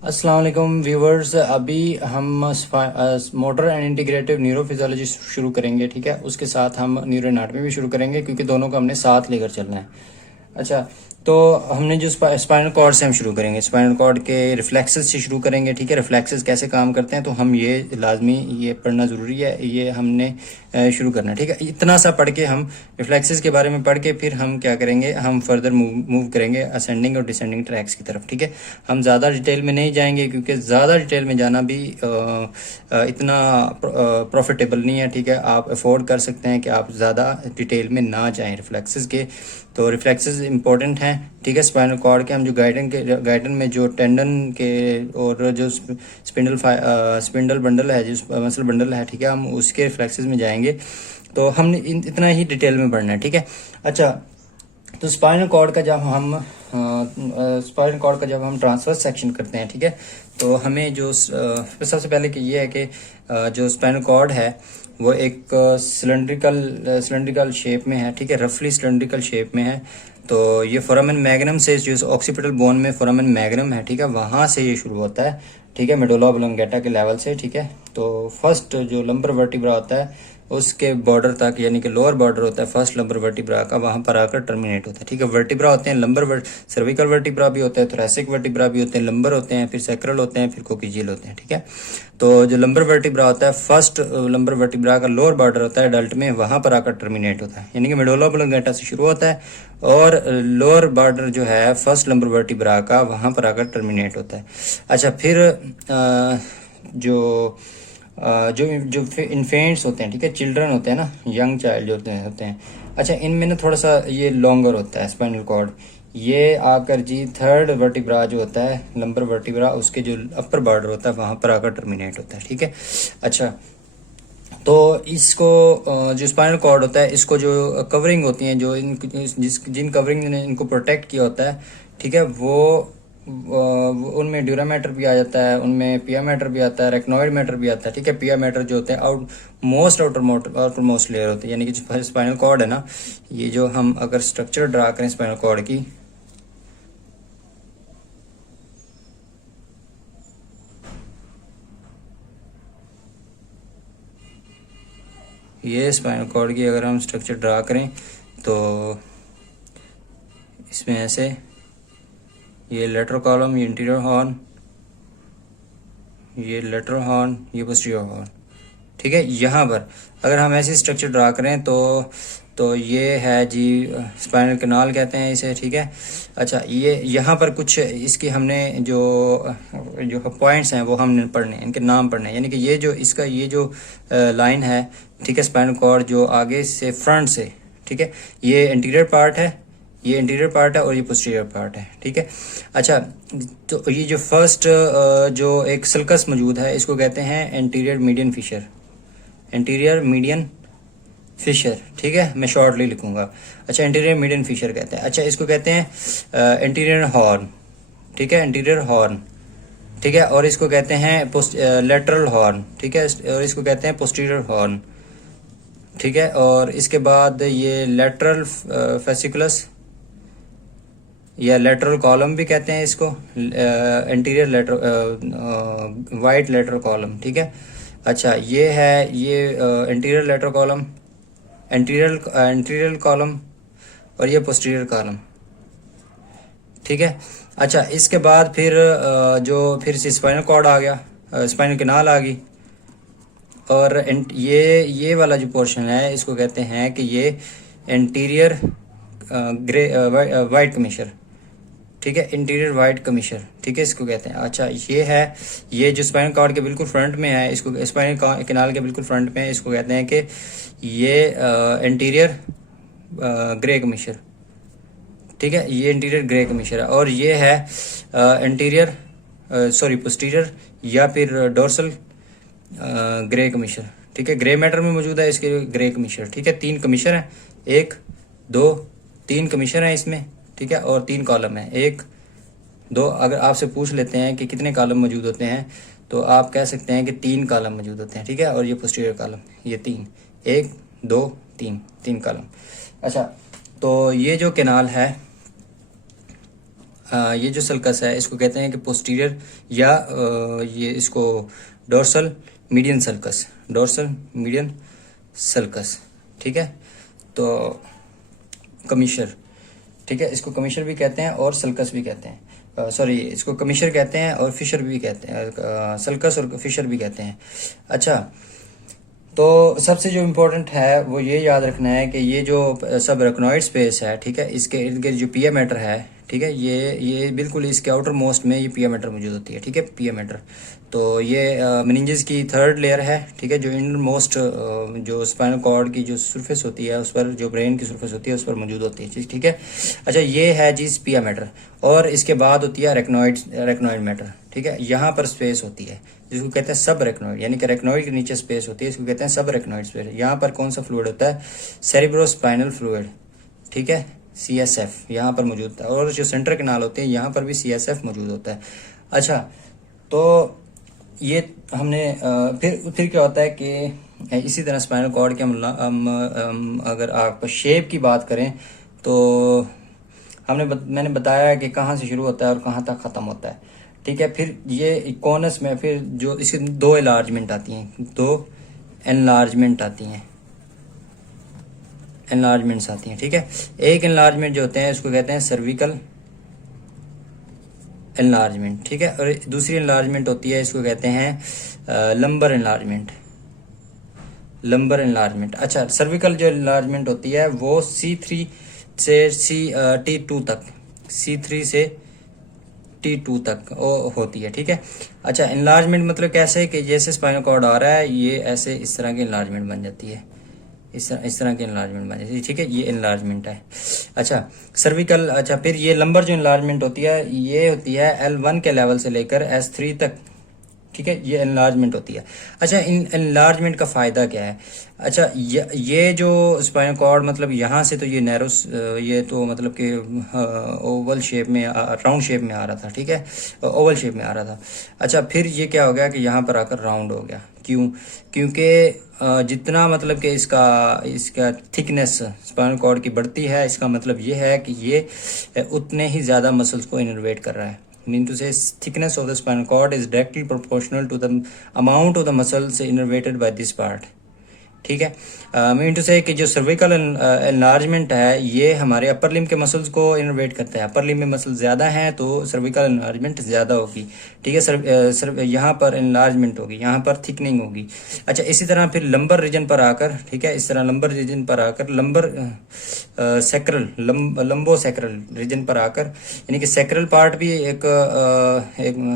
अस्सलाम वालेकुम व्यूवर्स। अभी हम मोटर एंड इंटीग्रेटिव न्यूरोफिजियोलॉजी शुरू करेंगे, ठीक है। उसके साथ हम न्यूरो एनाटमी भी शुरू करेंगे क्योंकि दोनों को हमने साथ लेकर चलना है। अच्छा, तो हमने जो स्पाइनल कॉर्ड से हम शुरू करेंगे, स्पाइनल कॉर्ड के रिफ्लेक्सेस से शुरू करेंगे, ठीक है। रिफ्लेक्सेस कैसे काम करते हैं तो हम ये लाजमी ये पढ़ना ज़रूरी है, ये हमने शुरू करना है, ठीक है। इतना सा पढ़ के हम रिफ्लेक्सेस के बारे में पढ़ के फिर हम क्या करेंगे, हम फर्दर मूव करेंगे असेंडिंग और डिसेंडिंग ट्रैक्स की तरफ, ठीक है। हम ज़्यादा डिटेल में नहीं जाएंगे क्योंकि ज़्यादा डिटेल में जाना भी इतना प्रॉफिटेबल नहीं है, ठीक है। आप अफोर्ड कर सकते हैं कि आप ज़्यादा डिटेल में ना जाएं रिफ्लेक्सेस के। तो रिफ्लेक्सेस इंपॉर्टेंट हैं, ठीक है। स्पाइनल कॉर्ड के हम जो गाइडन में जो टेंडन के और जो स्पिंडल बंडल है, जो मसल बंडल है, ठीक है, हम उसके रिफ्लेक्सेस में जाएंगे। तो हमने इतना ही डिटेल में पढ़ना है, ठीक है। अच्छा, तो स्पाइनल कॉर्ड का जब हम ट्रांसवर्स सेक्शन करते हैं, ठीक है, तो हमें जो सबसे पहले कि ये है कि जो स्पाइनल कॉर्ड है वो एक सिलेंड्रिकल शेप में है, ठीक है, रफली सिलेंड्रिकल शेप में है। तो ये फोरामेन मैग्नम से, जो ऑक्सीपिटल बोन में फोरामेन मैग्नम है, ठीक है, वहाँ से ये शुरू होता है, ठीक है, मेडुला ऑब्लोंगेटा के लेवल से, ठीक है। तो फर्स्ट जो लंबर वर्टिब्रा होता है उसके बॉर्डर तक, यानी कि लोअर बॉर्डर होता है फर्स्ट लंबर वर्टिब्रा का, वहाँ पर आकर टर्मिनेट होता है, ठीक है। वर्टिब्रा होते हैं सर्विकल वर्टिब्रा भी होता है, थोरैसिक वर्टिब्रा भी होते हैं, लंबर होते हैं, फिर सैक्रल होते हैं, फिर कोकिजियल होते हैं, ठीक है। तो जो लंबर वर्टिब्रा होता है, फर्स्ट लंबर वर्टिब्रा का लोअर बॉर्डर होता है एडल्ट में, वहाँ पर आकर टर्मिनेट होता है, यानी कि मेडुला ऑब्लोंगेटा से शुरू होता है और लोअर बॉर्डर जो है फर्स्ट लंबर वर्टिब्रा का, वहाँ पर आकर टर्मिनेट होता है। अच्छा, फिर जो जो जो इन्फेंट्स होते हैं, ठीक है, चिल्ड्रन होते हैं ना, यंग चाइल्ड जो होते हैं, अच्छा, इनमें ना थोड़ा सा ये लॉन्गर होता है स्पाइनल कॉर्ड। ये आकर जी थर्ड वर्टिब्रा जो होता है लंबर वर्टिब्रा, उसके जो अपर बॉर्डर होता है वहाँ पर आकर टर्मिनेट होता है, ठीक है। अच्छा, तो इसको जो स्पाइनल कॉर्ड होता है, इसको जो कवरिंग होती हैं, जो जिन कवरिंग ने इनको प्रोटेक्ट किया होता है, ठीक है, उनमें ड्यूरामेटर भी आ जाता है, उनमें पिया मैटर भी आता है, रेक्नोइड मैटर भी आता है, ठीक है। पिया मैटर जो होते हैं आउटर मोस्ट लेयर होती है, यानी कि जो स्पाइनल कॉर्ड है ना, ये जो हम अगर स्ट्रक्चर ड्रा करें स्पाइनल कॉर्ड की, ये स्पाइनल कॉर्ड की अगर हम स्ट्रक्चर ड्रा करें तो इसमें ऐसे ये लेटरल कॉलम, ये इंटीरियर हॉर्न, ये लेटरल हॉर्न, ये पोस्टीरियर हॉर्न, ठीक है। यहाँ पर अगर हम ऐसी स्ट्रक्चर ड्रा करें तो ये है जी स्पाइनल कैनाल कहते हैं इसे, ठीक है। अच्छा, ये यहाँ पर कुछ इसकी हमने जो पॉइंट्स हैं वो हमने पढ़ने, इनके नाम पढ़ने हैं, यानी कि ये जो इसका ये जो लाइन है, ठीक है, स्पाइनल कॉर्ड जो आगे से फ्रंट से, ठीक है, ये इंटीरियर पार्ट है, ये इंटीरियर पार्ट है और ये पोस्टीरियर पार्ट है, ठीक है। अच्छा, तो ये जो फर्स्ट जो एक सल्कस मौजूद है, इसको कहते हैं anterior median fissure, anterior median fissure, ठीक है, मैं शॉर्टली लिखूंगा। अच्छा, एंटीरियर मीडियन फिशर कहते हैं। अच्छा, इसको कहते हैं एंटीरियर हॉर्न, ठीक है, एंटीरियर हॉर्न, ठीक है, और इसको कहते हैं लेटरल हॉर्न, ठीक है, और इसको कहते हैं पोस्टीरियर हॉर्न, ठीक है। और इसके बाद ये लेटरल फेसिकुलस या लेटरल कॉलम भी कहते हैं इसको, anterior letter white lateral column, ठीक है। अच्छा, ये है ये anterior lateral column, anterior column, और ये पोस्टीरियर कॉलम, ठीक है। अच्छा, इसके बाद फिर फिर से स्पाइनल कॉर्ड आ गया, स्पाइनल कैनाल आ गई, और ये वाला जो पोर्शन है इसको कहते हैं कि ये एंटीरियर ग्रे वाइट कमीशर, ठीक है, इंटीरियर वाइट कमीशर, ठीक है, इसको कहते हैं। अच्छा, ये जो स्पाइनल कॉर्ड के बिल्कुल फ्रंट में है, इसको स्पाइनल कैनाल के बिल्कुल फ्रंट में है, इसको कहते हैं कि ये इंटीरियर ग्रे कमीशर, ठीक है, ये इंटीरियर ग्रे कमीशर है। और ये है इंटीरियर पोस्टीरियर या फिर डोर्सल ग्रे कमीशर, ठीक है, ग्रे मैटर में मौजूद है इसके ग्रे कमीशर, ठीक है। 3 कमीशर हैं, 1 2 3 कमीशर हैं इसमें, ठीक है, और 3 कॉलम है, 1 2। अगर आपसे पूछ लेते हैं कि कितने कॉलम मौजूद होते हैं तो आप कह सकते हैं कि 3 कॉलम मौजूद होते हैं, ठीक है। और ये पोस्टीरियर कॉलम, ये 3, 1 2 3 कॉलम। अच्छा, तो ये जो कैनाल है, ये जो सल्कस है इसको कहते हैं कि पोस्टीरियर या ये इसको dorsal median sulcus, dorsal median sulcus, ठीक है। तो कमीशर, ठीक है, इसको कमीशर भी कहते हैं और सल्कस भी कहते हैं, सॉरी इसको कमीशर कहते हैं और फिशर भी कहते हैं, सल्कस और फिशर भी कहते हैं। अच्छा, तो सबसे जो इम्पोर्टेंट है वो ये याद रखना है कि ये जो सब रेकनॉइड स्पेस है, ठीक है, इसके इर्द गिर्द जो पिया मैटर है, ठीक है, ये बिल्कुल इसके आउटर मोस्ट में ये पिया मैटर मौजूद होती है, ठीक है, पिया मैटर। तो ये मेनिंजेस की थर्ड लेयर है, ठीक है, जो इनर मोस्ट जो स्पाइनल कॉर्ड की जो सरफेस होती है उस पर, जो ब्रेन की सरफेस होती है उस पर मौजूद होती है, ठीक है। अच्छा, ये है जी पिया मैटर, और इसके बाद होती है रेकनॉइड मैटर, ठीक है। यहाँ पर स्पेस होती है जिसको कहते हैं सब रेकनॉइड, यानी कि रेकनॉइड के नीचे स्पेस होती है, इसको कहते हैं सब रेकनॉइड स्पेस। यहाँ पर कौन सा फ्लूइड होता है? सेरिब्रोस्पाइनल फ्लूइड, ठीक है, CSF यहाँ पर मौजूद होता है, और जो सेंट्रल कैनाल होते हैं यहाँ पर भी CSF मौजूद होता है। अच्छा, तो ये हमने फिर क्या होता है कि इसी तरह स्पाइनल कॉर्ड के हम अगर आप शेप की बात करें तो मैंने बताया कि कहाँ से शुरू होता है और कहाँ तक ख़त्म होता है, ठीक है। फिर ये कॉनस में फिर जो इसके दो एनलार्जमेंट आती हैं, दो एनलार्जमेंट आती हैं, एनलार्जमेंट्स आती हैं, ठीक है। एक एनलार्जमेंट जो होते हैं उसको कहते हैं सर्विकल एनलार्जमेंट, ठीक है, और दूसरी एनलार्जमेंट होती है इसको कहते हैं लंबर एनलार्जमेंट, लंबर एनलार्जमेंट। अच्छा, सर्विकल जो एनलार्जमेंट होती है वो C3 से T2 तक, C3 से T2 तक होती है, ठीक है। अच्छा, एनलार्जमेंट मतलब कैसे कि जैसे स्पाइनल कॉर्ड आ रहा है ये ऐसे इस तरह की एनलार्जमेंट बन जाती है, इस तरह की एनलार्जमेंट बन जाती है, ठीक है, ये एनलार्जमेंट है। अच्छा, सर्विकल। अच्छा, फिर ये लंबर जो एनलार्जमेंट होती है ये होती है L1 के लेवल से लेकर S3 तक, ठीक है, ये एनलार्जमेंट होती है। अच्छा, इन एनलार्जमेंट का फ़ायदा क्या है? अच्छा, ये जो स्पाइनल कॉर्ड मतलब यहाँ से तो ये नैरो, ये तो मतलब कि ओवल शेप में, राउंड शेप में आ रहा था, ठीक है, ओवल शेप में आ रहा था। अच्छा, फिर ये क्या हो गया कि यहाँ पर आकर राउंड हो गया, क्यों? क्योंकि जितना मतलब कि इसका थिकनेस स्पाइनल कॉर्ड की बढ़ती है, इसका मतलब ये है कि ये उतने ही ज़्यादा मसल्स को इनर्वेट कर रहा है। Mean to say thickness of the spinal cord is directly proportional to the amount of the muscles innervated by this part, ठीक है। मीन टू से कि जो सर्विकल एनलार्जमेंट है ये हमारे अपर लिम्ब के मसल्स को इनर्वेट करता है, अपर लिम्ब में मसल ज़्यादा हैं तो सर्विकल एनलार्जमेंट ज़्यादा होगी, ठीक है, यहाँ पर एनलार्जमेंट होगी, यहाँ पर थिकनिंग होगी। अच्छा, इसी तरह फिर लंबर रीजन पर आकर, ठीक है, इस तरह लंबर रीजन पर आकर लंबर सैक्रल, लंबो सैक्रल रीजन पर आकर, यानी कि सैक्रल पार्ट भी एक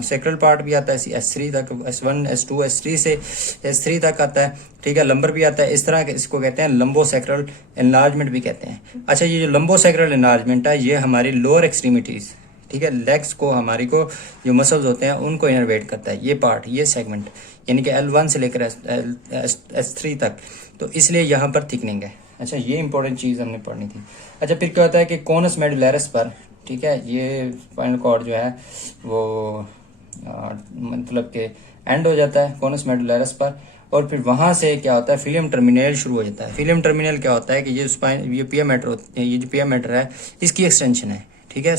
सैक्रल पार्ट भी आता है S3 तक, S1 S2 S3 से S3 तक आता है, ठीक है, लंबर भी आता है, इस तरह के इसको कहते हैं लंबो सैक्रल एनलार्जमेंट भी कहते हैं। अच्छा, ये जो लंबो सैक्रल एनलार्जमेंट है ये हमारी लोअर एक्सट्रीमिटीज़, ठीक है, लेग्स को, हमारी को जो मसल्स होते हैं उनको इनर्वेट करता है ये पार्ट, ये सेगमेंट, यानी कि L1 से लेकर S3 तक, तो इसलिए यहाँ पर थिकनिंग है। अच्छा, ये इंपॉर्टेंट चीज़ हमने पढ़नी थी। अच्छा, फिर क्या होता है कि कॉनस मेडुलैरिस पर, ठीक है, ये स्पाइनल कॉर्ड जो है वो मतलब कि एंड हो जाता है कॉनस मेडुलैरिस पर, और फिर वहाँ से क्या होता है फिलियम टर्मिनल शुरू हो जाता है। फिलियम टर्मिनल क्या होता है कि ये पिया मैटर, ये जो पिया मैटर है इसकी एक्सटेंशन है, ठीक है,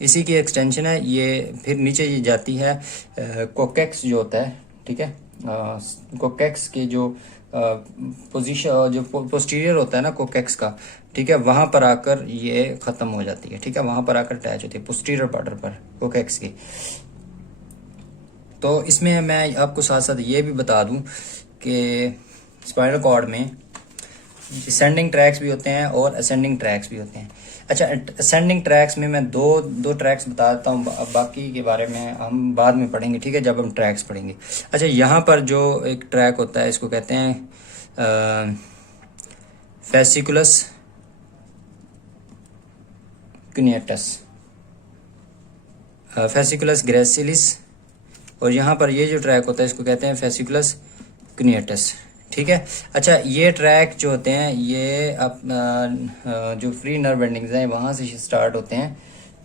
इसी की एक्सटेंशन है। ये फिर नीचे ये जाती है कोकेक्स जो होता है, ठीक है, कोकेक्स के जो पोजीशन जो पोस्टीरियर होता है ना कोकेक्स का, ठीक है, वहाँ पर आकर ये ख़त्म हो जाती है, ठीक है, वहाँ पर आकर अटैच होती है पोस्टीरियर बॉर्डर पर कोकेक्स की। तो इसमें मैं आपको साथ साथ ये भी बता दूं कि स्पाइनल कॉर्ड में डिसेंडिंग ट्रैक्स भी होते हैं और असेंडिंग ट्रैक्स भी होते हैं। अच्छा, असेंडिंग ट्रैक्स में मैं दो ट्रैक्स बता देता हूँ, बाकी के बारे में हम बाद में पढ़ेंगे, ठीक है, जब हम ट्रैक्स पढ़ेंगे। अच्छा, यहाँ पर जो एक ट्रैक होता है इसको कहते हैं फेसिकुलस क्यूनेटस, फेसिकुलस ग्रेसिलिस, और यहाँ पर ये जो ट्रैक होता है इसको कहते हैं फेसिकुलस क्यूनेटस, ठीक है। अच्छा, ये ट्रैक जो होते हैं ये जो फ्री नर्व एंडिंग्स हैं वहाँ से स्टार्ट होते हैं,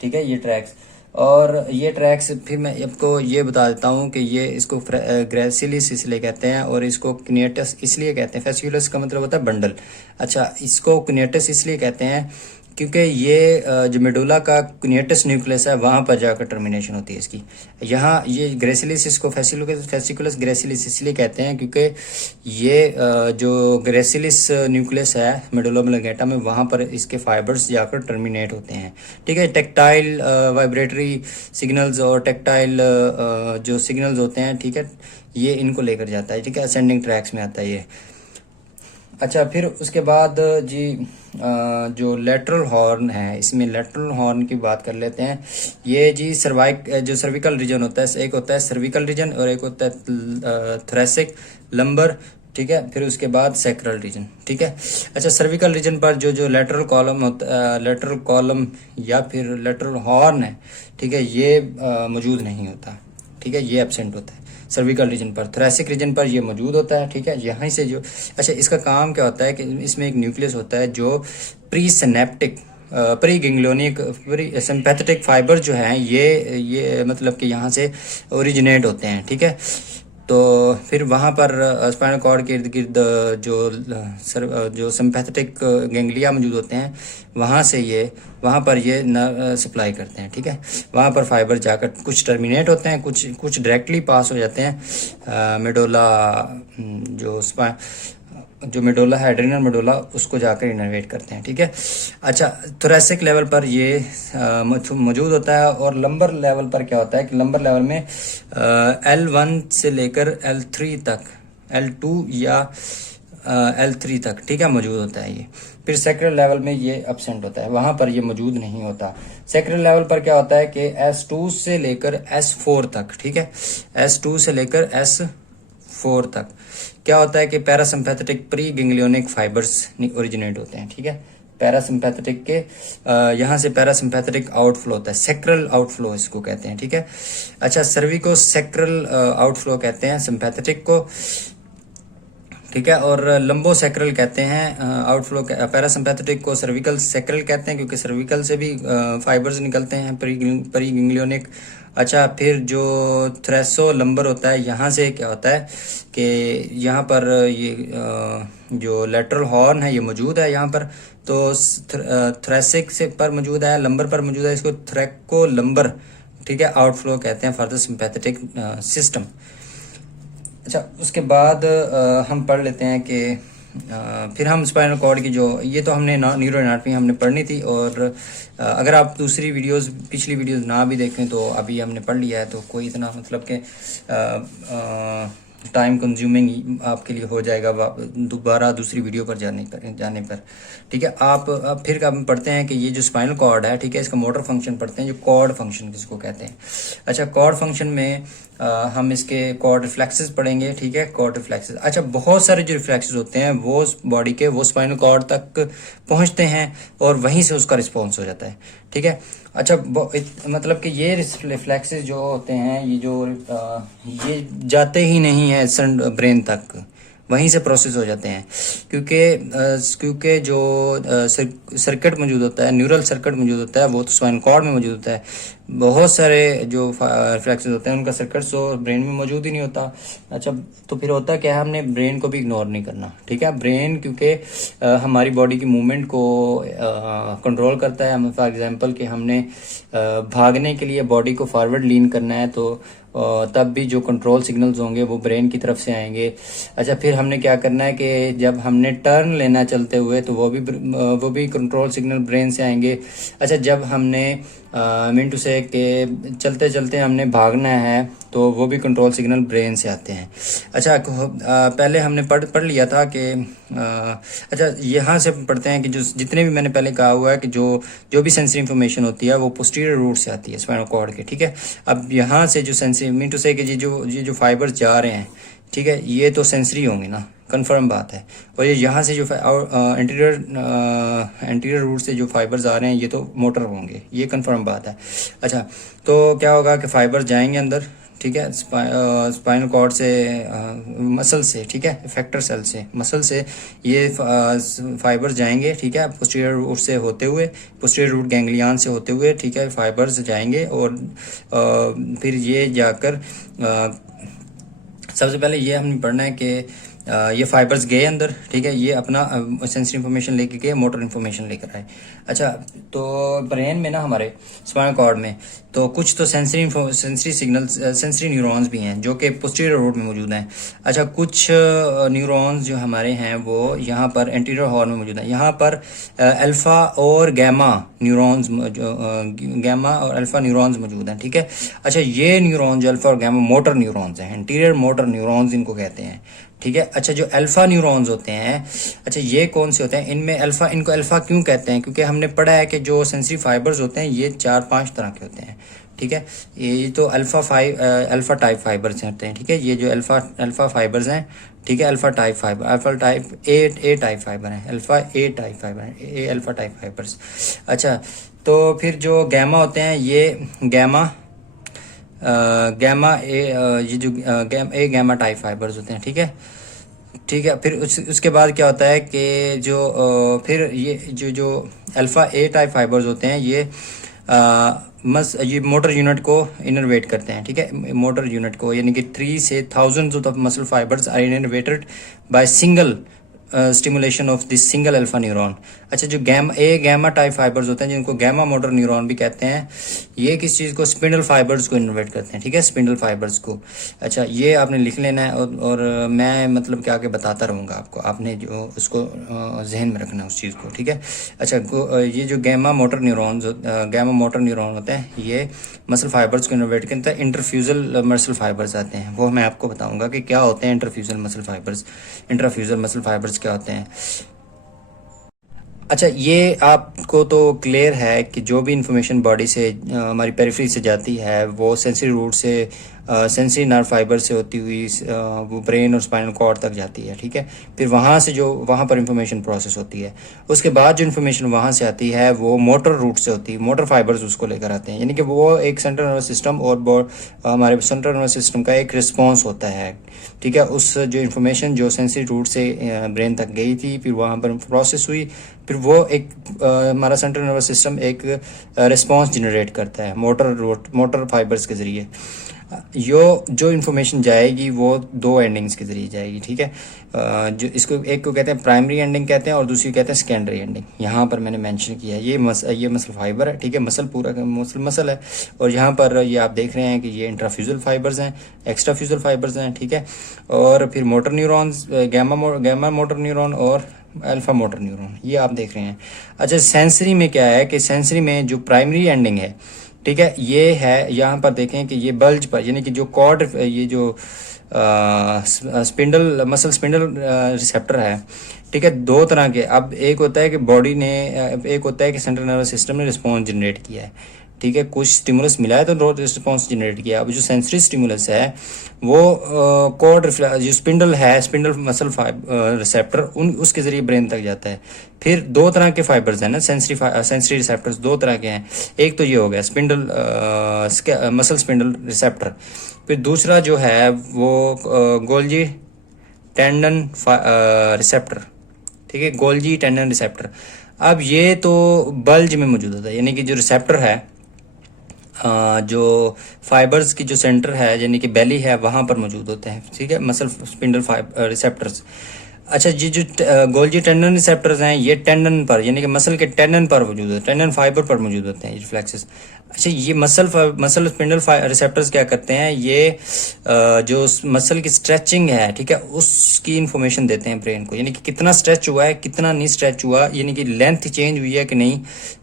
ठीक है, ये ट्रैक्स, और ये ट्रैक्स फिर मैं आपको ये बता देता हूँ कि ये इसको ग्रेसिलिस इसलिए कहते हैं और इसको क्यूनेटस इसलिए कहते हैं। फेसिकुलस का मतलब होता है बंडल। अच्छा, इसको क्यूनेटस इसलिए कहते हैं क्योंकि ये जो मेडुला का कुनियटस न्यूक्लियस है वहाँ पर जाकर टर्मिनेशन होती है इसकी। यहाँ ये ग्रेसिलिस, इसको फेसिकुलस ग्रेसिलिस इसलिए कहते हैं क्योंकि ये जो ग्रेसिलिस न्यूक्लियस है मेडुला ऑब्लिंगेटा में, वहाँ पर इसके फाइबर्स जाकर टर्मिनेट होते हैं। ठीक है, टेक्टाइल वाइब्रेटरी सिग्नल्स और टेक्टाइल जो सिग्नल्स होते हैं, ठीक है, ये इनको लेकर जाता है। ठीक है, असेंडिंग ट्रैक्स में आता है ये। अच्छा, फिर उसके बाद जी जो लेटरल हॉर्न है, इसमें लेटरल हॉर्न की बात कर लेते हैं। ये जी जो सर्विकल रीजन होता है, एक होता है सर्विकल रीजन और एक होता है थोरैसिक लंबर। ठीक है, फिर उसके बाद सैक्रल रीजन। ठीक है, अच्छा, सर्विकल रीजन पर जो लेटरल कॉलम होता है, लेटरल कॉलम या फिर लेटरल हॉर्न है, ठीक है, ये मौजूद नहीं होता। ठीक है, ये एब्सेंट होता है सर्विकल रीजन पर। थोरैसिक रीजन पर ये मौजूद होता है। ठीक है, यहाँ से जो, अच्छा, इसका काम क्या होता है कि इसमें एक न्यूक्लियस होता है जो pre synaptic pre ganglionic pre sympathetic fibre जो हैं ये मतलब कि यहाँ से ओरिजिनेट होते हैं। ठीक है, तो फिर वहाँ पर स्पाइनल कॉर्ड के इर्द गिर्द जो सिंपैथेटिक गैंग्लिया मौजूद होते हैं, वहाँ पर ये सप्लाई करते हैं। ठीक है, वहाँ पर फाइबर जाकर कुछ टर्मिनेट होते हैं, कुछ डायरेक्टली पास हो जाते हैं मेडुला, जो मेडुला है, एड्रेनल मेडुला, उसको जाकर इनर्वेट करते हैं। ठीक है, अच्छा, थोरैसिक लेवल पर ये मौजूद होता है। और लंबर लेवल पर क्या होता है कि लंबर लेवल में L1 से लेकर L3 तक, L2 या L3 तक, ठीक है, मौजूद होता है ये। फिर सैक्रल लेवल में ये एब्सेंट होता है, वहाँ पर ये मौजूद नहीं होता। सैक्रल लेवल पर क्या होता है कि S2 से लेकर S4 तक, ठीक है, S2 से लेकर S4 तक क्या होता है कि parasympathetic pre ganglionic fibres originate होते हैं। ठीक है, पैरासिम्पैथेटिक के यहाँ से पैरासिम्पैथेटिक आउटफ्लो होता है, सैक्रल आउटफ्लो इसको कहते हैं। ठीक है, अच्छा, सर्विको सैक्रल आउटफ्लो कहते हैं सिम्पैथेटिक को। ठीक है, और लंबो सैक्रल कहते हैं आउटफ्लो। पैरासिम्पैथेटिक को सर्विकल सैक्रल कहते हैं क्योंकि सर्विकल से भी फाइबर्स निकलते हैं प्री गैंग्लियोनिक। अच्छा, फिर जो थ्रेसो लंबर होता है, यहाँ से क्या होता है कि यहाँ पर ये जो लेटरल हॉर्न है ये मौजूद है यहाँ पर, तो थ्रेसिक से पर मौजूद है, लंबर पर मौजूद है, इसको थ्रेको लंबर, ठीक है, आउटफ्लो कहते हैं फॉर द सिंपैथेटिक सिस्टम। अच्छा, उसके बाद हम पढ़ लेते हैं कि फिर हम स्पाइनल कॉर्ड की जो, ये तो हमने न्यूरो एनाटमी हमने पढ़नी थी, और अगर आप दूसरी वीडियोस, पिछली वीडियोस ना भी देखें तो अभी हमने पढ़ लिया है, तो कोई इतना मतलब कि टाइम कंज्यूमिंग आपके लिए हो जाएगा दोबारा दूसरी वीडियो पर जाने पर। ठीक है, आप फिर हम पढ़ते हैं कि ये जो स्पाइनल कॉर्ड है, ठीक है, इसका मोटर फंक्शन पढ़ते हैं, जो कॉर्ड फंक्शन किसको कहते हैं। अच्छा, कॉर्ड फंक्शन में हम इसके कॉर्ड रिफ्लेक्सेस पढ़ेंगे। ठीक है, कॉर्ड रिफ्लेक्सेस, अच्छा, बहुत सारे जो रिफ्लेक्सेस होते हैं वो बॉडी के वो स्पाइनल कॉर्ड तक पहुंचते हैं और वहीं से उसका रिस्पॉन्स हो जाता है। ठीक है, अच्छा, मतलब कि ये रिफ्लेक्सेस जो होते हैं ये जाते ही नहीं है ब्रेन तक, वहीं से प्रोसेस हो जाते हैं, क्योंकि जो सर्किट मौजूद होता है, न्यूरल सर्किट मौजूद होता है, वो तो स्पाइनल कॉर्ड में मौजूद होता है। बहुत सारे जो रिफ्लेक्सेस होते हैं उनका सर्किट तो ब्रेन में मौजूद ही नहीं होता। अच्छा, तो फिर होता क्या है, हमने ब्रेन को भी इग्नोर नहीं करना। ठीक है, ब्रेन क्योंकि हमारी बॉडी की मूवमेंट को कंट्रोल करता है। फॉर एग्जांपल कि हमने भागने के लिए बॉडी को फॉरवर्ड लीन करना है, तो तब भी जो कंट्रोल सिग्नल्स होंगे वो ब्रेन की तरफ से आएंगे। अच्छा, फिर हमने क्या करना है कि जब हमने टर्न लेना चलते हुए, तो वो भी कंट्रोल सिग्नल ब्रेन से आएंगे। अच्छा, जब हमने मीन टू से कि चलते चलते हमने भागना है, तो वो भी कंट्रोल सिग्नल ब्रेन से आते हैं। अच्छा, पहले हमने पढ़ लिया था कि अच्छा, यहाँ से पढ़ते हैं कि जो जितने भी मैंने पहले कहा हुआ है कि जो भी सेंसरी इंफॉर्मेशन होती है वो पोस्टीरियर रूट से आती है स्पाइनल कॉर्ड के। ठीक है, अब यहाँ से जो सेंसरी, मीन टू से कि ये जो फाइबर्स जा रहे हैं, ठीक है, ये तो सेंसरी होंगे ना, कंफर्म बात है। और ये यहाँ से जो एंटीरियर रूट से जो फाइबर्स आ रहे हैं ये तो मोटर होंगे, ये कंफर्म बात है। अच्छा, तो क्या होगा कि फाइबर्स जाएंगे अंदर, ठीक है, स्पाइनल कॉर्ड से, मसल से, ठीक है, इफेक्टर सेल से, मसल से ये फाइबर्स जाएंगे। ठीक है, पोस्टीरियर रूट से होते हुए, पोस्टीरियर रूट गैंग्लियन से होते हुए, ठीक है, फाइबर्स जाएंगे और फिर ये जाकर सबसे पहले ये हमने पढ़ना है कि ये फाइबर्स गए अंदर, ठीक है, ये अपना सेंसरी इन्फॉर्मेशन लेके गए, मोटर इन्फॉर्मेशन लेकर आए। अच्छा, तो ब्रेन में ना हमारे स्पाइनल कॉर्ड में तो कुछ तो सेंसरी सिग्नल्स, सेंसरी न्यूरॉन्स भी हैं जो कि पोस्टीरियर रोड में मौजूद हैं। अच्छा, कुछ न्यूरॉन्स जो हमारे हैं वो यहाँ पर एंटीरियर हॉर्न में मौजूद हैं। यहाँ पर अल्फा और गैमा न्यूरॉन्स, गैमा और अल्फा न्यूरॉन्स मौजूद हैं, ठीक है। अच्छा, ये न्यूरॉन जो अल्फा और गैमा मोटर न्यूरॉन्स हैं, एंटीरियर मोटर न्यूरॉन्स इनको कहते हैं, ठीक है। अच्छा, जो अल्फा न्यूरॉन्स होते हैं, अच्छा ये कौन से होते हैं, इनमें अल्फा, इनको अल्फा क्यों कहते हैं, क्योंकि हमने पढ़ा है कि जो सेंसरी फाइबर्स होते हैं ये 4-5 तरह के होते हैं, ठीक है। ये तो अल्फा टाइप फाइबर्स होते हैं, ठीक है। ये जो अल्फा फाइबर्स हैं, ठीक है, alpha type fibre, alpha type A type fibre है, अल्फा ए टाइप फाइबर है, ए अल्फा टाइप फाइबर्स। अच्छा, तो फिर जो गैमा होते हैं, ये गैमा ये जो गैमा टाइप फाइबर्स होते हैं, ठीक है, ठीक है। फिर उसके बाद क्या होता है कि जो फिर ये जो अल्फ़ा ए टाइप फाइबर्स होते हैं, ये मोटर यूनिट को इनर्वेट करते हैं, ठीक है। मोटर यूनिट को, यानी कि 3 से thousands of muscle fibres are innervated by single stimulation of this single alpha neuron. अच्छा, जो गैमा टाइप फाइबर्स होते हैं जिनको गैमा मोटर न्यूरॉन भी कहते हैं, ये किस चीज़ को, स्पिंडल फाइबर्स को इन्वर्ट करते हैं, ठीक है, स्पिंडल फाइबर्स को। अच्छा, ये आपने लिख लेना है और मैं मतलब क्या आगे बताता रहूँगा आपको, आपने जो उसको जहन में रखना है उस चीज़ को, ठीक है। अच्छा, ये जो गैमा मोटर न्यूरॉन होते हैं, ये मसल फाइबर्स को इन्वर्ट करते हैं। इंटरफ्यूजल मसल फाइबर्स आते हैं, वो मैं आपको बताऊँगा कि क्या होते हैं इंटरफ्यूजल मसल फाइबर्स। इंटरफ्यूजल मसल फाइबर्स क्या होते हैं। अच्छा, ये आपको तो क्लियर है कि जो भी इंफॉर्मेशन बॉडी से हमारी पेरिफेरी से जाती है वो सेंसरी रूट से, सेंसरी नर्व फाइबर से होती हुई वो ब्रेन और स्पाइनल कॉर्ड तक जाती है, ठीक है। फिर वहाँ पर इंफॉर्मेशन प्रोसेस होती है। उसके बाद जो इंफॉर्मेशन वहाँ से आती है वो मोटर रूट से होती है, मोटर फाइबर्स उसको लेकर आते हैं, यानी कि वो एक सेंट्रल नर्वस सिस्टम और हमारे सेंट्रल नर्वस सिस्टम का एक रिस्पॉन्स होता है, ठीक है। उस जो इंफॉर्मेशन जो सेंसरी रूट से ब्रेन तक गई थी, फिर वहाँ पर प्रोसेस हुई, फिर वो एक हमारा सेंट्रल नर्वस सिस्टम एक रिस्पॉन्स जनरेट करता है मोटर फाइबर्स के ज़रिए। जो इन्फॉर्मेशन जाएगी वो 2 एंडिंग्स के ज़रिए जाएगी, ठीक है। जो इसको एक को कहते हैं प्राइमरी एंडिंग कहते हैं और दूसरी कहते हैं सेकेंडरी एंडिंग। यहाँ पर मैंने मेंशन किया है, ये मसल फाइबर है, ठीक है, मसल पूरा मसल है। और यहाँ पर ये आप देख रहे हैं कि ये इंट्राफ्यूजल फाइबर्स हैं, एक्स्ट्राफ्यूजल फाइबर्स हैं, ठीक है। और फिर motor neurons, gamma motor neuron और अल्फा मोटर न्यूरॉन, ये आप देख रहे हैं। अच्छा, सेंसरी में क्या है कि सेंसरी में जो प्राइमरी एंडिंग है, ठीक है, ये है, यहाँ पर देखें कि ये बल्ज पर, यानी कि जो कॉर्ड, ये जो मसल स्पिंडल रिसेप्टर है, ठीक है, 2 तरह के। अब एक होता है कि बॉडी ने, एक होता है कि सेंट्रल नर्वस सिस्टम ने रिस्पॉन्स जनरेट किया है, ठीक है, कुछ स्टिमुलस मिला है तो रिस्पॉन्स जनरेट किया। अब जो सेंसरी स्टिमुलस है वो कॉर्ड जो स्पिंडल है, स्पिंडल मसल रिसेप्टर, उसके ज़रिए ब्रेन तक जाता है। फिर 2 तरह के फाइबर्स हैं ना, सेंसरी रिसेप्टर्स 2 तरह के हैं। एक तो ये हो गया स्पिंडल मसल स्पिंडल रिसेप्टर, फिर दूसरा जो है वो गोल्जी टेंडन रिसेप्टर, ठीक है, गोल्जी टेंडन रिसेप्टर। अब ये तो बल्ज में मौजूद होता है, यानी कि जो रिसेप्टर है, जो फाइबर्स की जो सेंटर है यानी कि बेली है वहाँ पर मौजूद होते हैं, ठीक है, मसल स्पिंडल रिसेप्टर्स। अच्छा, ये जो गोल्जी टेंडन रिसेप्टर्स हैं ये टेंडन पर, यानी कि मसल के टेंडन पर मौजूद होते हैं, टेंडन फाइबर पर मौजूद होते हैं रिफ्लेक्सेस। अच्छा, ये मसल स्पिंडल रिसेप्टर्स क्या करते हैं, ये जो मसल की स्ट्रेचिंग है, ठीक है, उसकी इंफॉर्मेशन देते हैं ब्रेन को, यानी कि कितना स्ट्रेच हुआ है, कितना नहीं स्ट्रेच हुआ, यानी कि लेंथ चेंज हुई है कि नहीं,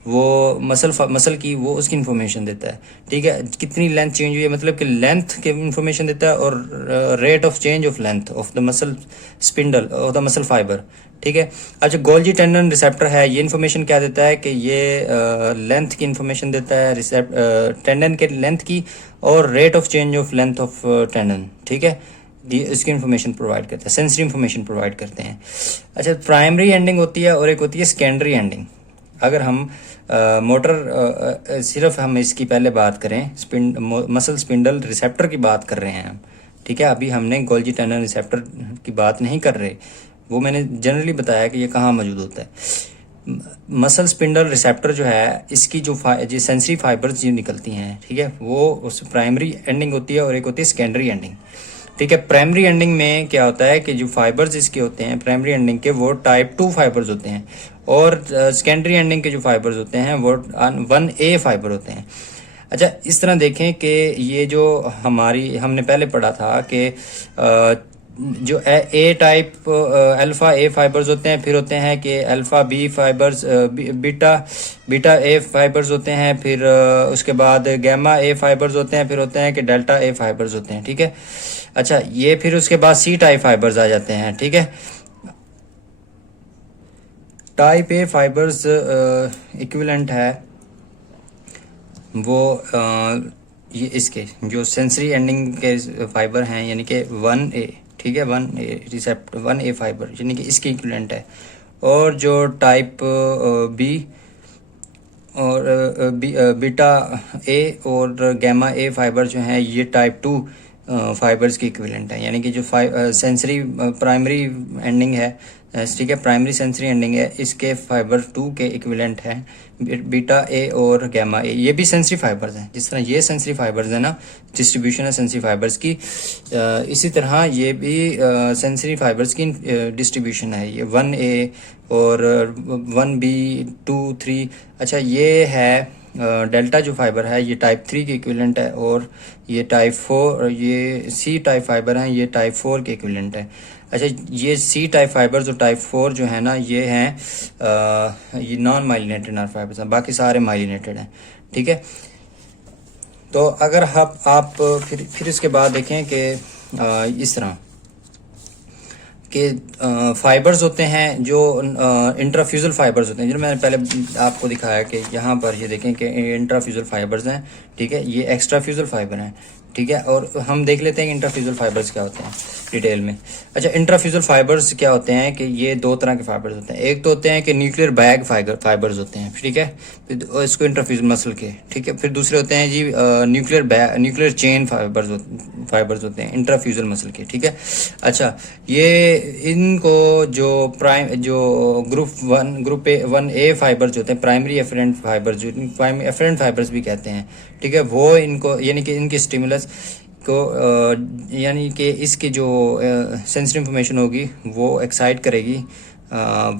वो मसल की वो उसकी इंफॉर्मेशन देता है, ठीक है। कितनी लेंथ चेंज हुई है, मतलब कि लेंथ की इंफॉर्मेशन देता है, और rate of change of length of the muscle spindle of the muscle fibre, ठीक है। अच्छा, गोल्जी टेंडन रिसेप्टर है, ये इन्फॉर्मेशन क्या देता है कि ये लेंथ की इन्फॉर्मेशन देता है, टेंडन के लेंथ की और rate of change of length of tendon, ठीक है, इसकी इन्फॉर्मेशन प्रोवाइड करते हैं, सेंसरी इन्फॉर्मेशन प्रोवाइड करते हैं। अच्छा, प्राइमरी एंडिंग होती है और एक होती है सेकेंडरी एंडिंग। अगर हम सिर्फ हम इसकी पहले बात करें, मसल स्पिंडल रिसेप्टर की बात कर रहे हैं हम, ठीक है, अभी हमने गोल्जी टेंडन रिसेप्टर की बात नहीं कर रहे, वो मैंने जनरली बताया कि ये कहाँ मौजूद होता है। मसल स्पिंडल रिसेप्टर जो है, इसकी जो सेंसरी फाइबर्स जो निकलती हैं, ठीक है, वो उस प्राइमरी एंडिंग होती है और एक होती है सेकेंडरी एंडिंग। ठीक है। प्राइमरी एंडिंग में क्या होता है कि जो फाइबर्स इसके होते हैं प्राइमरी एंडिंग के, वो टाइप 2 फाइबर्स होते हैं, और सेकेंडरी एंडिंग के जो फाइबर्स होते हैं वो 1A फाइबर होते हैं। अच्छा, इस तरह देखें कि ये जो हमारी हमने पहले पढ़ा था कि जो A type alpha A fibres होते हैं, फिर होते हैं कि alpha B fibres, beta A fibres होते हैं, फिर उसके बाद गैमा ए फाइबर्स होते हैं, फिर होते हैं कि डेल्टा ए फाइबर्स होते हैं। ठीक है। अच्छा, ये फिर उसके बाद सी टाइप फाइबर्स आ जाते हैं। ठीक है। टाइप ए फाइबर्स इक्विवेलेंट है वो ये इसके जो सेंसरी एंडिंग के फाइबर हैं, यानी कि 1A, ठीक है, 1A रिसेप्ट 1A फाइबर, यानी कि इसके इक्विवेलेंट है। और जो टाइप बी और बीटा ए और गैमा ए फाइबर जो हैं, ये टाइप 2 फाइबर्स के इक्विवेलेंट है, यानी कि जो सेंसरी प्राइमरी एंडिंग है, ठीक है, प्राइमरी सेंसरी एंडिंग है, इसके फाइबर 2 के इक्विवेलेंट है बीटा ए और गैमा ए। ये भी सेंसरी फाइबर्स हैं, जिस तरह ये सेंसरी फाइबर्स है ना, डिस्ट्रीब्यूशन है सेंसरी फाइबर्स की, इसी तरह ये भी सेंसरी फाइबर्स की डिस्ट्रीब्यूशन है। ये 1A और 1B 2 3। अच्छा, ये है डेल्टा जो फाइबर है, ये टाइप 3 के इक्विवेलेंट है, और ये टाइप 4, ये सी टाइप फाइबर हैं, ये टाइप 4 के इक्विवेलेंट है। अच्छा, ये सी टाइप फाइबर्स और टाइप 4 जो है ना, ये हैं ये नॉन माइलिनेटेड नर्व फाइबर्स हैं, बाकी सारे माइलिनेटेड हैं। ठीक है। तो अगर आप फिर इसके बाद देखें कि इस तरह के फाइबर्स होते हैं जो इंट्राफ्यूजल फाइबर्स होते हैं, जो मैंने पहले आपको दिखाया कि यहाँ पर ये देखें कि इंट्राफ्यूजल फाइबर्स हैं। ठीक है। ये एक्स्ट्राफ्यूजल फाइबर हैं। ठीक है। और हम देख लेते हैं कि इंट्राफ्यूजल फाइबर्स क्या होते हैं डिटेल में। अच्छा, इंट्राफ्यूजल फाइबर्स क्या होते हैं कि ये दो तरह के फाइबर्स होते हैं। एक तो होते हैं कि न्यूक्लियर बैग फाइबर्स होते हैं, ठीक है, इसको इंट्राफ्यूजल मसल के। ठीक है। फिर दूसरे होते हैं जी न्यूक्लियर चेन फाइबर्स होते हैं इंट्राफ्यूजल मसल के। ठीक है। अच्छा, ये इनको जो ग्रुप ए 1A फाइबर्स होते हैं, प्राइमरी एफरेंट फाइबर्स, जो एफरेंट फाइबर्स भी कहते हैं। ठीक है। वो इनको यानी कि इनके स्टिमुलस को यानी कि इसकी जो सेंसरी इंफॉर्मेशन होगी वो एक्साइट करेगी,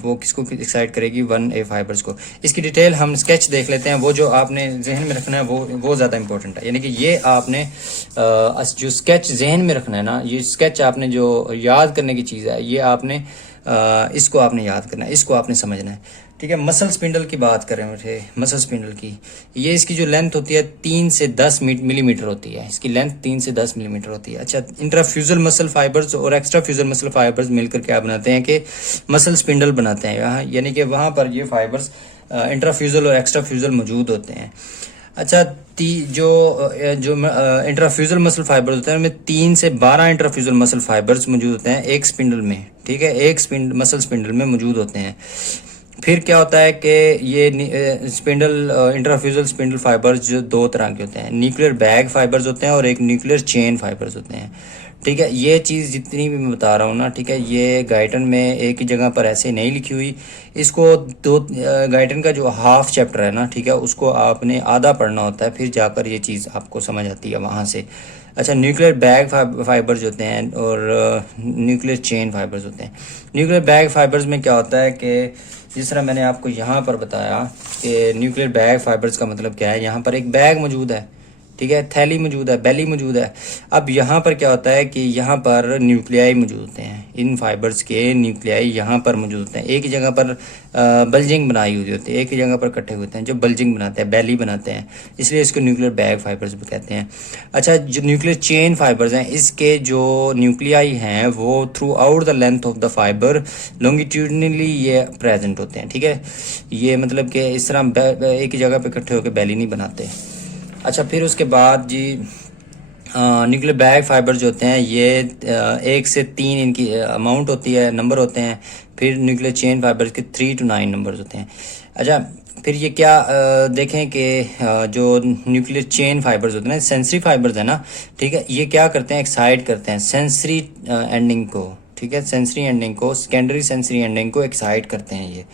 वो किसको एक्साइट करेगी, 1A फाइबर्स को। इसकी डिटेल हम स्केच देख लेते हैं। वो जो आपने जहन में रखना है वो ज़्यादा इंपॉर्टेंट है, यानी कि ये आपने जो स्केच जहन में रखना है ना, ये स्केच आपने जो याद करने की चीज़ है, ये आपने इसको आपने याद करना है, इसको आपने समझना है। ठीक है। मसल स्पिंडल की बात करें थे, मसल स्पिंडल की, ये इसकी जो लेंथ होती है 3 से 10 मिलीमीटर होती है। इसकी लेंथ 3 से 10 मिलीमीटर होती है। अच्छा, इंट्राफ्यूजल मसल फाइबर्स और एक्स्ट्राफ्यूजल मसल फाइबर्स मिलकर क्या बनाते हैं कि मसल स्पिंडल बनाते हैं यहाँ, यानी कि वहाँ पर ये फाइबर्स इंट्राफ्यूजल और एक्स्ट्राफ्यूजल मौजूद होते हैं। अच्छा, जो इंट्राफ्यूजल मसल फाइबर्स होते हैं उनमें 3 से 12 इंट्राफ्यूजल मसल फाइबर्स मौजूद होते हैं एक स्पिंडल में। ठीक है। एक मसल स्पिंडल में मौजूद होते हैं। फिर क्या होता है कि ये स्पिंडल इंट्राफ्यूजल स्पिंडल फाइबर्स जो दो तरह के होते हैं, न्यूक्लियर बैग फाइबर्स होते हैं और एक न्यूक्लियर चेन फाइबर्स होते हैं। ठीक है। ये चीज़ जितनी भी मैं बता रहा हूँ ना, ठीक है, ये गाइडन में एक ही जगह पर ऐसे नहीं लिखी हुई। इसको दो गाइडन का जो हाफ चैप्टर है ना, ठीक है, उसको आपने आधा पढ़ना होता है, फिर जाकर ये चीज़ आपको समझ आती है वहाँ से। अच्छा, न्यूक्लियर बैग फाइबर्स होते हैं और न्यूक्लियर चेन फाइबर्स होते हैं। न्यूक्लियर बैग फाइबर्स में क्या होता है कि जिस तरह मैंने आपको यहाँ पर बताया कि न्यूक्लियर बैग फाइबर्स का मतलब क्या है, यहाँ पर एक बैग मौजूद है, ठीक है, थैली मौजूद है, बेली मौजूद है। अब यहाँ पर क्या होता है कि यहाँ पर न्यूक्लियाई मौजूद होते हैं, इन फाइबर्स के न्यूक्लियाई यहाँ पर मौजूद होते हैं। एक ही जगह पर बल्जिंग बनाई हुई होती है, एक ही जगह पर इकट्ठे होते हैं जो बल्जिंग बनाते हैं, बेली बनाते हैं, इसलिए इसको न्यूक्लियर बैग फाइबर्स भी कहते हैं। अच्छा, जो न्यूक्लियर चेन फाइबर्स हैं, इसके जो न्यूक्लियाई हैं वो through out the length of the fibre longitudinally ये प्रेजेंट होते हैं। ठीक है। ये मतलब कि इस तरह एक ही जगह पर इकट्ठे होकर बेली नहीं बनाते। अच्छा, फिर उसके बाद जी न्यूक्लियर बैग फाइबर जो होते हैं ये 1 से 3 इनकी अमाउंट होती है, नंबर होते हैं। फिर न्यूक्लियर चेन फाइबर्स के 3 to 9 नंबर्स होते हैं। अच्छा, फिर ये क्या देखें कि जो न्यूक्लियर चेन फाइबर्स होते हैं, सेंसरी फाइबर्स है ना, ठीक है, ये क्या करते हैं, एक्साइट करते हैं सेंसरी एंडिंग को, ठीक है, सेंसरी एंडिंग को, सेकेंडरी सेंसरी एंडिंग को एक्साइट करते हैं ये।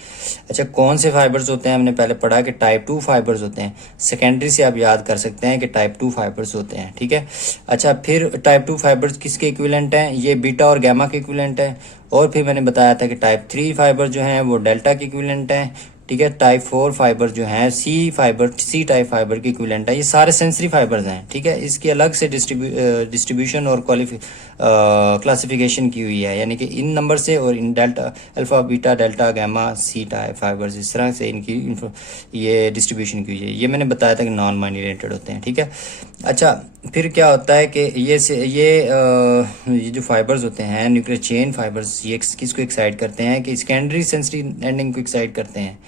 अच्छा, कौन से फाइबर्स होते हैं, हमने पहले पढ़ा कि टाइप 2 फाइबर्स होते हैं। सेकेंडरी से आप याद कर सकते हैं कि टाइप 2 फाइबर्स होते हैं, ठीक है। अच्छा, फिर टाइप 2 फाइबर्स किसके इक्विवेलेंट हैं, ये बीटा और गैमा के इक्विवेलेंट हैं। और फिर मैंने बताया था कि टाइप 3 फाइबर जो हैं वो डेल्टा के इक्विवेलेंट हैं, ठीक है। टाइप 4 फाइबर जो हैं सी टाइप फाइबर के इक्विवेलेंट है। ये सारे सेंसरी फाइबर्स हैं, ठीक है। इसकी अलग से डिस्ट्रीब्यूशन और क्लासिफिकेशन की हुई है, यानी कि इन नंबर से और इन delta, alpha, beta, delta, gamma, C type fibres, इस तरह से इनकी ये डिस्ट्रीब्यूशन की हुई है। ये मैंने बताया था कि नॉन माइग्रेटेड होते हैं, ठीक है। अच्छा, फिर क्या होता है कि ये जो फाइबर्स होते हैं न्यूक्लियर चेन फाइबर्स, ये किसको एक्साइट करते हैं कि सेकेंडरी सेंसरी एंडिंग को एक्साइट करते हैं।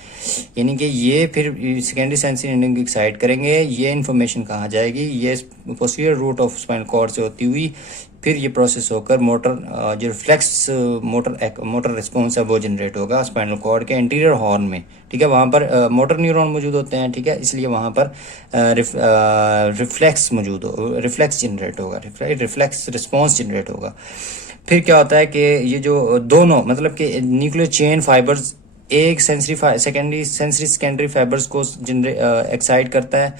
यानी कि ये फिर सेकेंडरी सेंसरी एंडिंग को एक्साइट करेंगे। ये इन्फॉर्मेशन कहाँ जाएगी, ये posterior root of spinal cord से होती हुई फिर ये प्रोसेस होकर मोटर, जो रिफ्लेक्स मोटर रिस्पॉन्स है वो जनरेट होगा स्पाइनल कॉर्ड के एंटीरियर हॉर्न में, ठीक है। वहाँ पर मोटर न्यूरॉन मौजूद होते हैं, ठीक है, इसलिए वहाँ पर रिफ्लेक्स जनरेट होगा, रिफ्लेक्स रिस्पॉन्स जनरेट होगा। फिर क्या होता है कि ये जो दोनों, मतलब कि न्यूक्लियर चेन फाइबर्स एक सेकेंडरी फाइबर्स को एक्साइट करता है,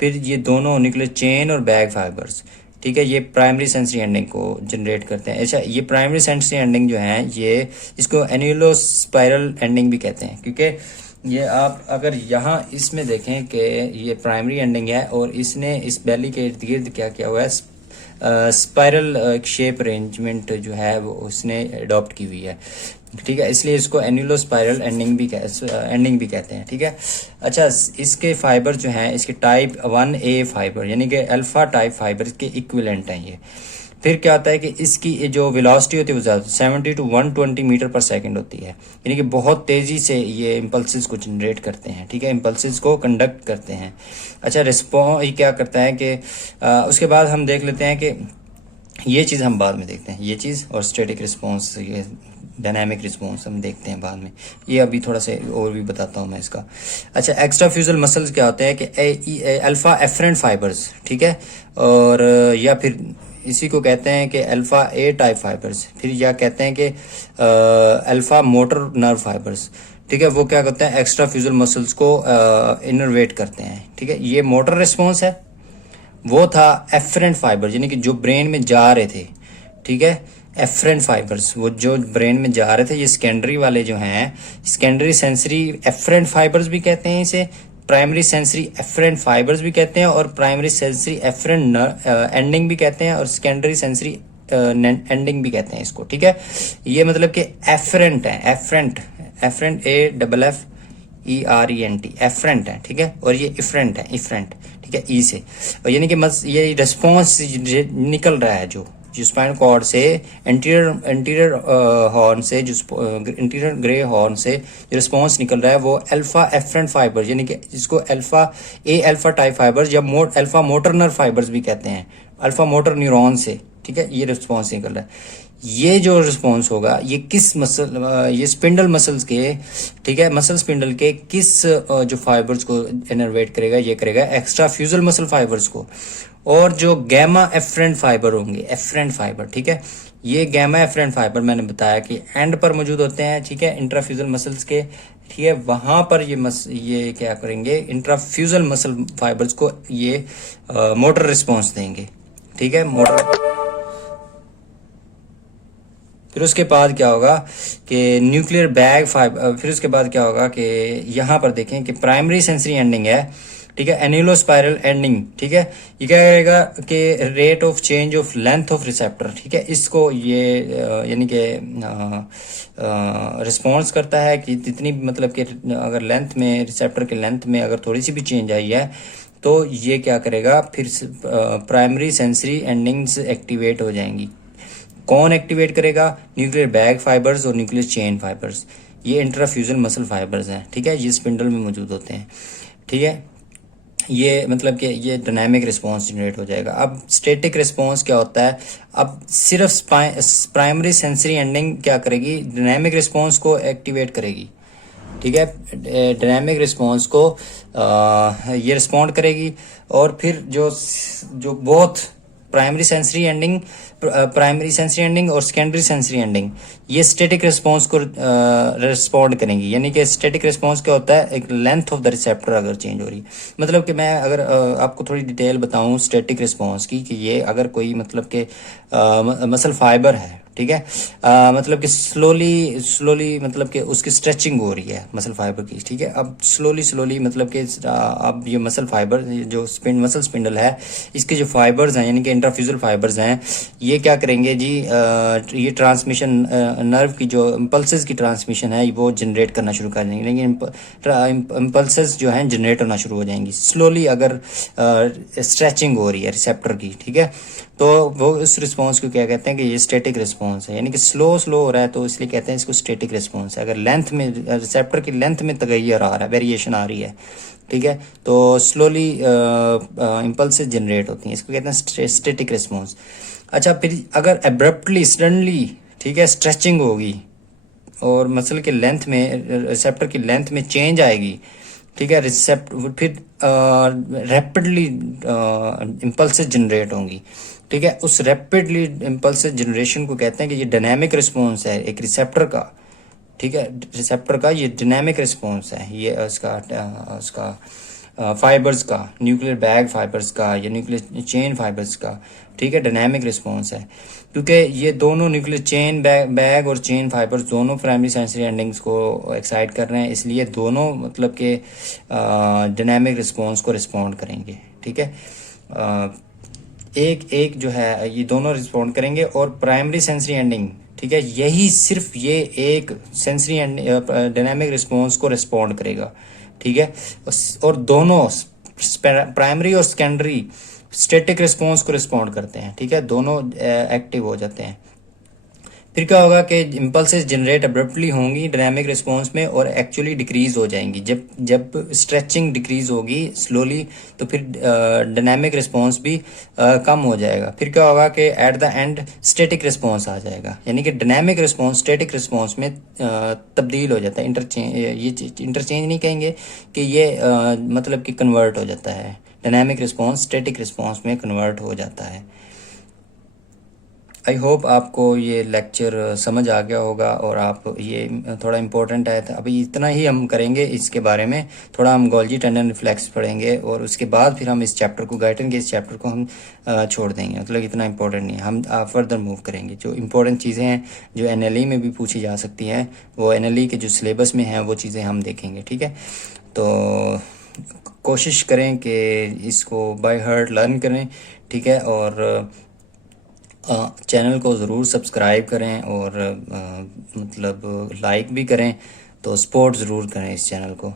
फिर ये दोनों न्यूक्लियर चेन और बैग फाइबर्स, ठीक है, ये प्राइमरी सेंसरी एंडिंग को जनरेट करते हैं। अच्छा, ये प्राइमरी सेंसरी एंडिंग जो है, ये इसको एन्यूलो स्पाइरल एंडिंग भी कहते हैं, क्योंकि ये आप अगर यहाँ इसमें देखें कि ये प्राइमरी एंडिंग है और इसने इस बैली के इर्द गिर्द क्या किया हुआ है, स्पाइरल शेप अरेंजमेंट जो है वो उसने अडॉप्ट की हुई है, ठीक है, इसलिए इसको एन्यूलो स्पाइरल एंडिंग भी कहते हैं, ठीक है। अच्छा, इसके फाइबर जो हैं, इसके टाइप 1A फाइबर यानी कि अल्फा टाइप फाइबर के इक्विवेलेंट हैं ये। फिर क्या होता है कि इसकी जो वेलोसिटी होती है वो ज़्यादा 70 to 120 मीटर पर सेकंड होती है, यानी कि बहुत तेज़ी से ये इम्पल्सिस को जनरेट करते हैं, ठीक है, इम्पल्सिस को कंडक्ट करते हैं। अच्छा, रिस्पॉन्स ये क्या करता है कि उसके बाद हम देख लेते हैं कि ये चीज़ हम बाद में देखते हैं, ये चीज़ और स्टैटिक रिस्पॉन्स, ये डायनामिक रिस्पॉन्स हम देखते हैं बाद में, ये अभी थोड़ा सा और भी बताता हूँ मैं इसका। अच्छा, एक्स्ट्रा फ्यूजल मसल्स क्या होते हैं कि अल्फा एफरेंट फाइबर्स, ठीक है, और या फिर इसी को कहते हैं कि अल्फा ए टाइप फाइबर्स, फिर या कहते हैं कि अल्फा मोटर नर्व फाइबर्स, ठीक है, वो क्या करते हैं, एक्स्ट्रा फ्यूजल मसल्स को इनर्वेट करते हैं, ठीक है। ये मोटर रिस्पॉन्स है, वो था एफरेंट फाइबर, यानी कि जो ब्रेन में जा रहे थे, ठीक है, एफरेंट फाइबर्स, वो जो ब्रेन में जा रहे थे। ये सेकेंडरी वाले जो हैं, सेकेंडरी सेंसरी एफरेंट फाइबर्स भी कहते हैं इसे, प्राइमरी सेंसरी एफरेंट फाइबर्स भी कहते हैं, और प्राइमरी सेंसरी एफरेंट एंडिंग भी कहते हैं, और सेकेंडरी सेंसरी एंडिंग भी कहते हैं इसको, ठीक है। ये मतलब कि एफरेंट है, एफरेंट AFFERENT एफरेंट है, ठीक है, और ये इफरेंट है, इफरेंट, ठीक है, ई से, और यानी कि ये रिस्पॉन्स निकल रहा है जो स्पाइनल कॉर्ड से एंटीरियर हॉर्न से, जो एंटीरियर ग्रे हॉर्न से जो रिस्पॉन्स निकल रहा है वो अल्फा एफरेंट फाइबर, यानी कि जिसको अल्फा टाइप फाइबर्स या अल्फा मोटर नर्व फाइबर्स भी कहते हैं, अल्फा मोटर न्यूरॉन से, ठीक है, ये रिस्पॉन्स निकल रहा है। ये जो रिस्पॉन्स होगा ये किस मसल, ये स्पिंडल मसल्स के, ठीक है, मसल स्पिंडल के किस जो फाइबर्स को इनर्वेट करेगा, ये करेगा एक्स्ट्रा फ्यूजल मसल फाइबर्स को, और जो गैमा एफरेंट फाइबर होंगे, एफरेंट फाइबर, ठीक है, ये गैमा एफरेंट फाइबर मैंने बताया कि एंड पर मौजूद होते हैं, ठीक है, इंट्राफ्यूजल मसल्स के, ठीक है, वहां पर ये क्या करेंगे, इंट्राफ्यूजल मसल फाइबर्स को ये मोटर रिस्पॉन्स देंगे, ठीक है, मोटर। फिर उसके बाद क्या होगा कि न्यूक्लियर बैग फाइबर, फिर उसके बाद क्या होगा कि यहाँ पर देखें कि प्राइमरी सेंसरी एंडिंग है, ठीक है, एन्यूलो स्पाइरल एंडिंग, ठीक है, ये क्या करेगा कि rate of change of length of receptor, ठीक है, इसको ये यानी कि रिस्पॉन्स करता है कि जितनी, मतलब कि अगर लेंथ में, रिसेप्टर के लेंथ में अगर थोड़ी सी भी चेंज आई है तो ये क्या करेगा, फिर प्राइमरी सेंसरी एंडिंग्स एक्टिवेट हो जाएंगी। कौन एक्टिवेट करेगा, न्यूक्लियर बैग फाइबर्स और न्यूक्लियर चेन फाइबर्स, ये इंट्राफ्यूजल मसल फाइबर्स हैं, ठीक है, ये स्पिंडल में मौजूद होते हैं, ठीक है। ये मतलब कि ये डायनामिक रिस्पॉन्स जनरेट हो जाएगा। अब स्टैटिक रिस्पॉन्स क्या होता है, अब सिर्फ प्राइमरी सेंसरी एंडिंग क्या करेगी, डायनामिक रिस्पॉन्स को एक्टिवेट करेगी, ठीक है, डायनामिक रिस्पॉन्स को ये रिस्पॉन्ड करेगी, और फिर जो बहुत प्राइमरी सेंसरी एंडिंग और सेकेंडरी सेंसरी एंडिंग ये स्टैटिक रिस्पांस को रिस्पॉन्ड करेंगी। यानी कि स्टैटिक रिस्पांस क्या होता है, एक लेंथ ऑफ द रिसेप्टर अगर चेंज हो रही है। मतलब कि मैं अगर आपको थोड़ी डिटेल बताऊं स्टैटिक रिस्पांस की, कि ये अगर कोई मतलब कि मसल फाइबर है, ठीक है, मतलब कि स्लोली मतलब कि उसकी स्ट्रेचिंग हो रही है मसल फाइबर की, ठीक है। अब स्लोली मतलब कि अब ये मसल फाइबर जो मसल स्पिंडल है, इसके जो फाइबर्स हैं यानी कि इंट्राफ्यूजल फाइबर्स हैं, ये क्या करेंगे जी, ये ट्रांसमिशन नर्व की जो इम्पल्सेस की ट्रांसमिशन है वो जनरेट करना शुरू कर देंगे। लेकिन इम्पल्सेस जो हैं जनरेट होना शुरू हो जाएंगी स्लोली अगर स्ट्रेचिंग हो रही है रिसेप्टर की, ठीक है। तो वो उस रिस्पॉन्स को क्या कहते हैं कि ये स्टैटिक रिस्पॉन्स है, यानी कि स्लो हो रहा है, तो इसलिए कहते हैं इसको स्टैटिक रिस्पॉन्स है। अगर लेंथ में रिसेप्टर की लेंथ में तगैयर आ रहा है, वेरिएशन आ रही है, ठीक है, तो स्लोली इम्पल्सेस जनरेट होती हैं, इसको कहते हैं स्टैटिक रिस्पॉन्स। अच्छा, फिर अगर एब्रप्टली सडनली, ठीक है, स्ट्रेचिंग होगी और मसल के लेंथ में रिसेप्टर की लेंथ में चेंज आएगी, ठीक है, फिर रैपिडली इम्पल्सेस जनरेट होंगी, ठीक है। उस रैपिडली इम्पल्सेस जनरेशन को कहते हैं कि ये डायनामिक रिस्पॉन्स है एक रिसेप्टर का, ठीक है। रिसेप्टर का ये डायनामिक रिस्पॉन्स है, ये उसका फाइबर्स का, न्यूक्लियर बैग फाइबर्स का या न्यूक्लियर चेन फाइबर्स का, ठीक है, डायनामिक रिस्पॉन्स है। क्योंकि ये दोनों न्यूक्लियर चेन बैग और चेन फाइबर्स दोनों प्राइमरी सेंसरी एंडिंग्स को एक्साइट कर रहे हैं, इसलिए दोनों मतलब के डायनामिक रिस्पॉन्स को रिस्पॉन्ड करेंगे, ठीक है। एक एक जो है ये दोनों रिस्पॉन्ड करेंगे। और प्राइमरी सेंसरी एंडिंग, ठीक है, यही सिर्फ ये एक सेंसरी डायनामिक रिस्पॉन्स को रिस्पॉन्ड करेगा, ठीक है। और दोनों प्राइमरी और सेकेंडरी स्टैटिक रिस्पॉन्स को रिस्पॉन्ड करते हैं, ठीक है, दोनों एक्टिव हो जाते हैं। फिर क्या होगा कि इम्पल्सेस जनरेट अब्रप्टली होंगी डायनामिक रिस्पॉन्स में और एक्चुअली डिक्रीज हो जाएंगी। जब स्ट्रेचिंग डिक्रीज होगी स्लोली, तो फिर डायनामिक रिस्पॉन्स भी कम हो जाएगा। फिर क्या होगा कि at the end static response आ जाएगा, यानी कि डायनामिक रिस्पॉन्स स्टैटिक रिस्पॉन्स में तब्दील हो जाता है। ये इंटरचेंज नहीं कहेंगे कि ये मतलब कि कन्वर्ट हो जाता है, डायनामिक रिस्पॉन्स स्टैटिक रिस्पॉन्स में कन्वर्ट हो जाता है। आई होप आपको ये लेक्चर समझ आ गया होगा और आप ये थोड़ा इम्पोर्टेंट है। अभी इतना ही हम करेंगे इसके बारे में, थोड़ा हम गोल्जी टेंडन रिफ्लेक्स पढ़ेंगे और उसके बाद फिर हम इस चैप्टर को गाइटन के इस चैप्टर को हम छोड़ देंगे। मतलब इतना इम्पोर्टेंट नहीं, हम फर्दर मूव करेंगे। जो इम्पोर्टेंट चीज़ें हैं जो NLE में भी पूछी जा सकती हैं, वो NLE के जो सिलेबस में हैं वो चीज़ें हम देखेंगे, ठीक है। तो कोशिश करें कि इसको बाय हार्ट लर्न करें, ठीक है। और चैनल को ज़रूर सब्सक्राइब करें और मतलब लाइक भी करें, तो सपोर्ट ज़रूर करें इस चैनल को।